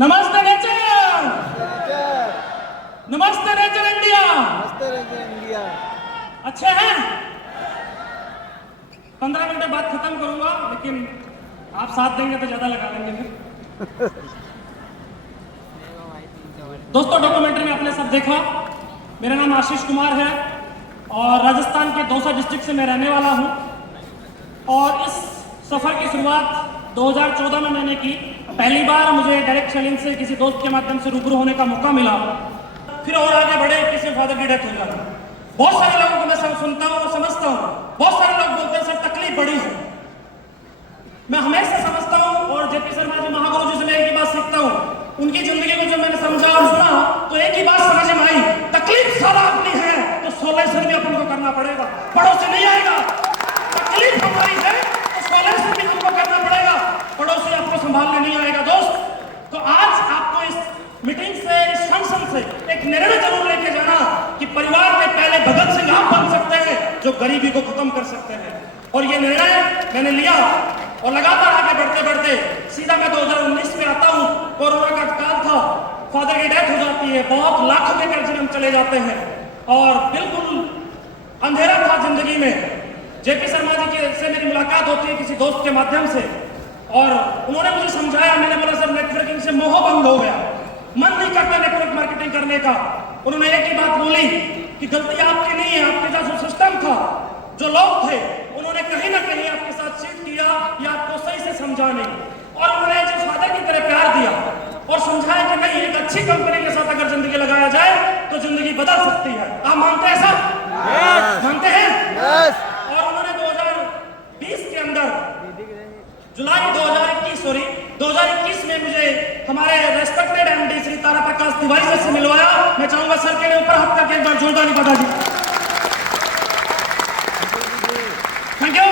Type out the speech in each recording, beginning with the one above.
नमस्ते नेचर, नमस्ते nature India. नमस्ते इंडिया। अच्छे हैं? 15 मिनट बाद खत्म करूंगा, लेकिन आप साथ देंगे तो ज्यादा लगा लेंगे फिर। दोस्तों, डॉक्यूमेंट्री में आपने सब देखा। मेरा नाम आशीष कुमार है और राजस्थान के दौसा डिस्ट्रिक्ट से मैं रहने वाला हूं। और इस सफर की शुरुआत 2014 में मैंने की। पहली बार मुझे डायरेक्ट चैलेंज से किसी दोस्त के माध्यम से रूबरू होने का मौका मिला। फिर और आगे बढ़े, किसी फादर की डेथ हो जाती। बहुत सारे लोगों को मैं सब सुनता हूँ, समझता हूँ। बहुत सारे लोग बोलते हैं सर तकलीफ बड़ी है। मैं हमेशा समझता हूँ और जेपी शर्मा जी महागुरु जी से मैं एक ही बात सीखता हूँ। उनकी जिंदगी को जब मैंने समझा और सुना तो एक ही बात समझ में आई, तकलीफ सारा अपनी है तो 16 से भी अपन को करना पड़ेगा, पड़ोसी नहीं आएगा। तकलीफ हमारी है तो 16 से भी हमको करना पड़ेगा, पड़ोसी आपको संभालने नहीं आएगा। दोस्त, तो आज आपको इस मीटिंग से, इस फंक्शन से एक निर्णय जरूर लेके जाना कि परिवार के पहले भगत सिंह आप बन सकते हैं जो गरीबी को खत्म कर सकते हैं। और ये निर्णय मैंने लिया और लगातार आगे बढ़ते बढ़ते सीधा मैं 2019 में आता हूँ। कोरोना का काल था, फादर की डेथ हो जाती है, बहुत लाखों के कर्ज में हम चले जाते हैं और बिल्कुल अंधेरा था जिंदगी में। जेपी शर्मा जी से मेरी मुलाकात होती है किसी दोस्त के माध्यम से और उन्होंने मुझे समझाया। मैंने बोला सर नेटवर्किंग से मोह भंग हो गया, मन नहीं करता नेटवर्क मार्केटिंग करने का। उन्होंने एक ही बात बोली कि गलती आपकी नहीं है, आपके जो सिस्टम था, जो लोग थे, उन्होंने कहीं ना कहीं आपके साथ चीट किया या आपको सही से समझा नहीं। और उन्होंने जो फादर की तरह प्यार दिया और समझाया कि नहीं, एक अच्छी कंपनी के साथ अगर जिंदगी लगाया जाए तो जिंदगी बदल सकती है। आप मानते हैं सर? Yes. मानते हैं? Yes. और उन्होंने 2020 के अंदर जुलाई 2021 में मुझे हमारे रेस्पेक्टेड एमडी श्री तारा प्रकाश तिवारी से मिलवाया। मैं चाहूंगा सर के लिए ऊपर हाथ करके एक बार जोरदार बता दी। Thank you.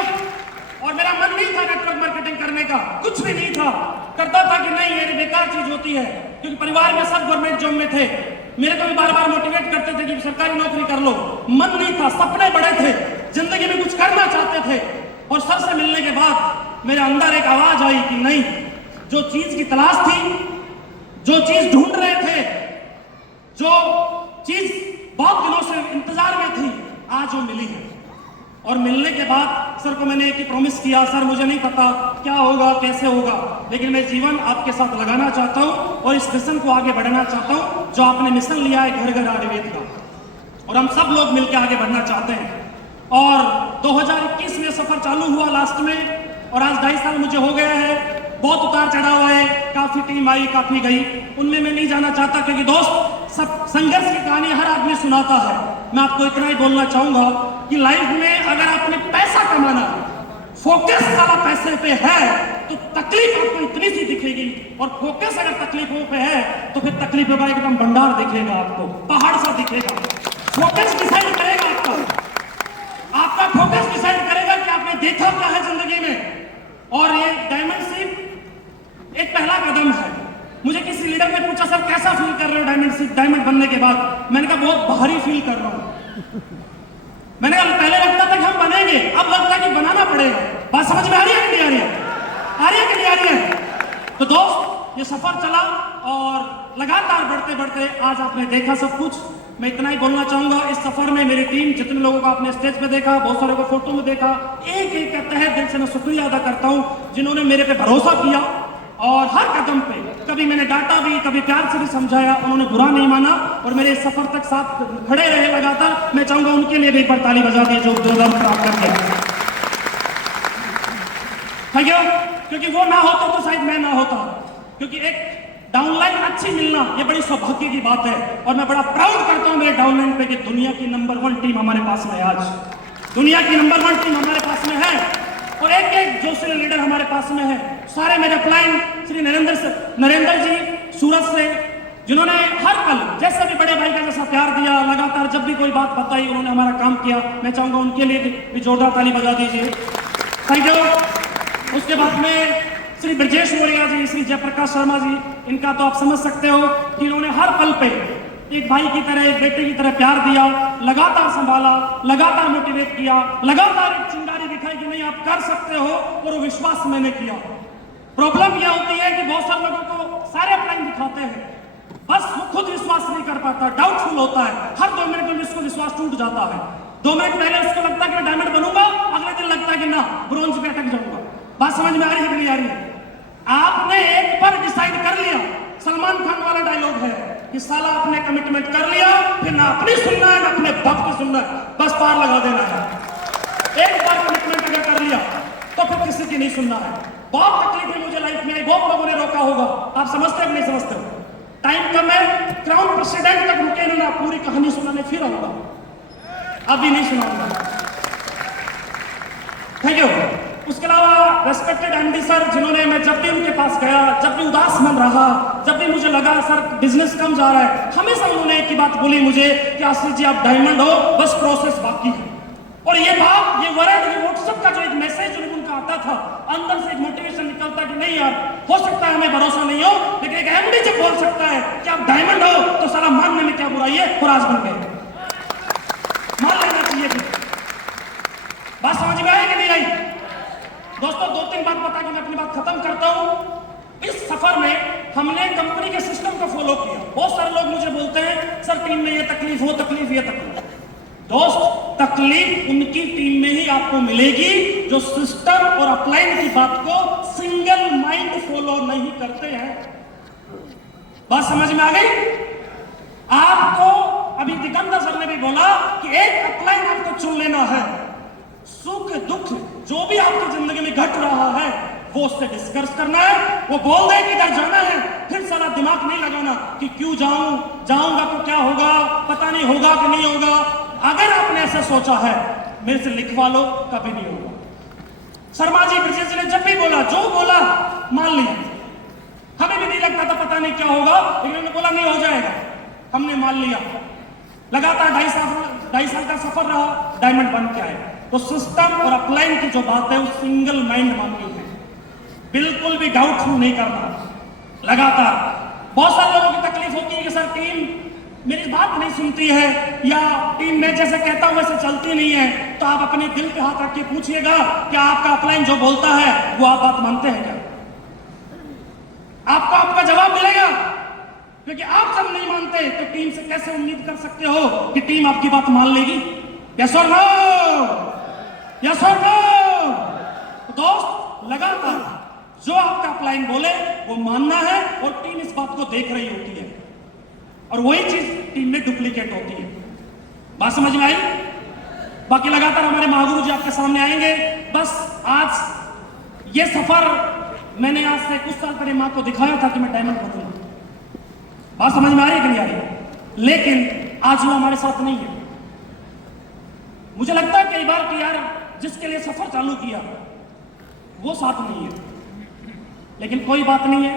और मेरा मन नहीं था नेटवर्क मार्केटिंग करने का, कुछ भी नहीं था। करता था कि नहीं ये बेकार चीज होती है, क्योंकि परिवार में सब गवर्नमेंट जॉब में थे। मेरे को भी बार बार मोटिवेट करते थे कि सरकारी नौकरी कर लो। मन नहीं था, सपने बड़े थे, जिंदगी में कुछ करना चाहते थे। और सर से मिलने के बाद मेरे अंदर एक आवाज आई कि नहीं, जो चीज की तलाश थी, जो चीज ढूंढ रहे थे, जो चीज बहुत दिनों से इंतजार में थी, आज वो मिली है। और मिलने के बाद सर को मैंने एक ही प्रॉमिस किया, सर मुझे नहीं पता क्या होगा, कैसे होगा, लेकिन मैं जीवन आपके साथ लगाना चाहता हूं और इस मिशन को आगे बढ़ाना चाहता हूं जो आपने मिशन लिया है घर घर आयुर्वेद का। और हम सब लोग मिलकर आगे बढ़ना चाहते हैं। और 2021 में सफर चालू हुआ लास्ट में, और आज 2.5 साल मुझे हो गया है। बहुत उतार चढ़ाव है, काफी टीम आई, काफी गई, उनमें मैं नहीं जाना चाहता, क्योंकि दोस्त सब संघर्ष की कहानी हर आदमी सुनाता है। मैं आपको इतना ही बोलना चाहूंगा कि लाइफ में अगर आपने पैसा कमाना, फोकस सारा पैसे पे है तो तकलीफ आपको इतनी सी दिखेगी, और फोकस अगर तकलीफों पे है तो फिर तकलीफों का एकदम भंडार दिखेगा, आपको पहाड़ सा दिखेगा। फोकस डिसाइड करेगा आपका फोकस डिसाइड करेगा कि आपने देखा क्या है जिंदगी में। और ये डायमंड शिप एक पहला कदम है। मुझे किसी लीडर ने पूछा सर कैसा फील कर रहे हो डायमंड बनने के बाद? मैंने कहा बहुत भारी फील कर रहा हूं। मैंने कहा पहले लगता था कि हम बनेंगे, अब लगता है कि बनाना पड़ेगा। बात समझ में आ रही है कि नहीं आ रही है? आ रही है कि नहीं आ रही है? तो दोस्त, ये सफर चला और लगातार बढ़ते बढ़ते आज आपने देखा सब कुछ। मैं इतना ही बोलना चाहूंगा, इस सफर में मेरी टीम, जितने लोगों को आपने स्टेज पे देखा, बहुत सारे को फोटो में देखा, एक एक का तहे दिल से मैं शुक्रिया अदा करता हूं जिन्होंने मेरे पे भरोसा किया। और हर कदम पे कभी मैंने डांटा भी, कभी प्यार से भी समझाया, उन्होंने बुरा नहीं माना और मेरे सफर तक साथ खड़े रहे लगातार। मैं चाहूंगा उनके लिए भी एक बार ताली बजा दी जो 2000 प्राप्त करके। Thank you. क्योंकि वो ना होता तो शायद मैं ना होता, क्योंकि एक डाउनलाइन अच्छी मिलना ये बड़ी सौभाग्य की बात है। और मैं बड़ा प्राउड करता हूं मेरे डाउनलाइन पे कि दुनिया की नंबर 1 टीम हमारे पास में आज, दुनिया की नंबर 1 टीम हमारे पास में है। और एक एक जोशी लीडर हमारे पास में है। सारे मेरे अपलाइन श्री नरेंद्र जी सूरत से, जिन्होंने हर पल जैसे भी बड़े भाई का जैसा प्यार दिया, लगातार जब भी कोई बात बताई उन्होंने हमारा काम किया। मैं चाहूंगा उनके लिए भी जोरदार ताली बजा दीजिए। Thank you. उसके बाद में श्री ब्रजेश मौर्य जी, श्री जयप्रकाश शर्मा जी, इनका तो आप समझ सकते हो कि इन्होंने हर पल पे एक भाई की तरह, एक बेटे की तरह प्यार दिया, लगातार संभाला, लगातार मोटिवेट किया, लगातार एक चिंगारी दिखाई कि नहीं आप कर सकते हो, और वो विश्वास मैंने किया। प्रॉब्लम यह होती है कि बहुत सारे लोगों को सारे अपलाइन दिखाते हैं, बस वो खुद विश्वास नहीं कर पाता, डाउटफुल होता है, हर 2 मिनट में उसको विश्वास टूट जाता है। 2 मिनट पहले उसको लगता है कि मैं डायमंड बनूंगा, अगले दिन लगता है कि ना, ब्रोंज पे अटक जाऊंगा। बात समझ में आ रही है कि नहीं आ रही है? आपने एक बार डिसाइड कर लिया, सलमान खान वाला डायलॉग है कि साला आपने कमिटमेंट कर लिया, फिर ना अपनी सुनना है ना अपने बाप की सुनना है, बस पार लगा देना है। एक बार कमिटमेंट अगर कर लिया तो फिर किसी की नहीं सुनना है। बहुत तकलीफ है मुझे लाइफ में, बहुत लोगों ने रोका होगा, आप समझते हो कि नहीं समझते हो? टाइम कम है, क्राउन प्रेसिडेंट तक रुके ना, पूरी कहानी सुनाने फिर आऊंगा, अभी नहीं सुनाऊंगा। Thank you. उसके अलावा रेस्पेक्टेड एमडी सर, जिन्होंने, मैं जब भी उनके पास गया, जब भी उदास मन रहा, जब भी मुझे लगा सर बिजनेस कम जा रहा है, हमेशा उन्होंने एक ही बात बोली मुझे कि आशीष जी आप डायमंड हो, बस प्रोसेस बाकी है। और ये बात, ये वर्ड, ये व्हाट्सएप का जो एक मैसेज उनका आता था, अंदर से एक मोटिवेशन निकलता कि नहीं यार, हो सकता है हमें भरोसा नहीं हो, लेकिन एक एमडी जब बोल सकता है कि आप डायमंड हो, तो साला मानने में क्या बुराई है, और आज बन गए, मान लेना चाहिए। बात समझ में आई कि नहीं आई? दोस्तों 2-3 बात बता के मैं अपनी बात खत्म करता हूं। इस सफर में हमने कंपनी के सिस्टम को फॉलो किया। बहुत सारे लोग मुझे बोलते हैं सर टीम में ये तकलीफ, वो तकलीफ, ये तकलीफ। दोस्त, तकलीफ उनकी टीम में ही आपको मिलेगी जो सिस्टम और अपलाइन की बात को सिंगल माइंड फॉलो नहीं करते हैं। बात समझ में आ गई? आपको अभी दिगंबर सर ने भी बोला कि एक अपलाइन आपको चुन लेना है, सुख दुख जो भी आपकी जिंदगी में घट रहा है वो उससे डिस्कस करना है, वो बोल दे कि इधर जाना है, फिर सारा दिमाग नहीं लगाना कि क्यों जाऊं, जाऊंगा तो क्या होगा, पता नहीं होगा कि नहीं होगा। अगर आपने ऐसा सोचा है, मेरे से लिखवा लो, कभी नहीं होगा। शर्मा जी, ब्रिजेश जी ने जब भी बोला, जो बोला मान लिया। हमें भी नहीं लगता था पता नहीं क्या होगा, लेकिन उन्होंने बोला नहीं हो जाएगा, हमने मान लिया। लगातार 2.5 साल का सफर रहा, डायमंड बन के आए। तो सिस्टम और अपलाइन की जो बात है वो सिंगल माइंड माननी है, बिल्कुल भी डाउटफुल नहीं करना। लगातार बहुत सारे लोगों की तकलीफ होती है कि सर टीम मेरी बात नहीं सुनती है, या टीम में जैसे कहता हूं वैसे चलती नहीं है। तो आप अपने दिल पे हाथ रख के पूछिएगा कि आपका अपलाइन जो बोलता है वो आप बात मानते हैं क्या? आपको आपका जवाब मिलेगा, क्योंकि आप जब नहीं मानते तो टीम से कैसे उम्मीद कर सकते हो कि टीम आपकी बात मान लेगी? यस और नो? यस और नो? दोस्त, लगातार जो आपका अपलाइन बोले वो मानना है, और टीम इस बात को देख रही होती है, और वही चीज टीम में डुप्लीकेट होती है। बात समझ में आई? बाकी लगातार हमारे महागुरु जी आपके सामने आएंगे। बस आज ये सफर मैंने आज से कुछ साल पहले मां को दिखाया था कि मैं डायमंड बनूंगा। बात समझ में आ रही है कि नहीं आ रही है? लेकिन आज वो हमारे साथ नहीं है। मुझे लगता है कई बार कि यार जिसके लिए सफर चालू किया वो साथ नहीं है, लेकिन कोई बात नहीं है,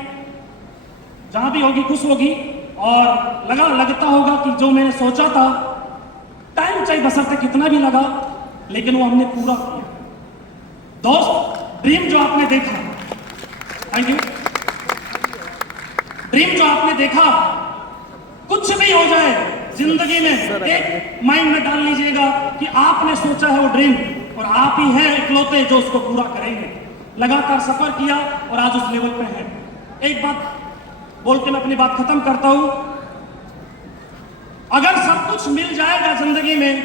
जहां भी होगी खुश होगी। और लगता होगा कि जो मैंने सोचा था, टाइम चाहे बसरते कितना भी लगा, लेकिन वो हमने पूरा किया। दोस्त, ड्रीम जो आपने देखा, थैंक यू, ड्रीम जो आपने देखा, कुछ भी हो जाए जिंदगी में, एक माइंड में डाल लीजिएगा कि आपने सोचा है वो ड्रीम, और आप ही हैं इकलौते जो उसको पूरा करेंगे। लगातार सफर किया और आज उस लेवल पे हैं। एक बात बोल के मैं अपनी बात खत्म करता हूं, अगर सब कुछ मिल जाएगा जिंदगी में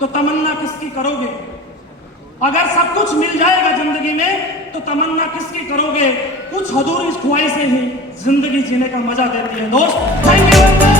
तो तमन्ना किसकी करोगे? अगर सब कुछ मिल जाएगा जिंदगी में तो तमन्ना किसकी करोगे? कुछ अधूरी ख्वाहिशें ही जिंदगी जीने का मजा देती है। दोस्त, थैंक यू।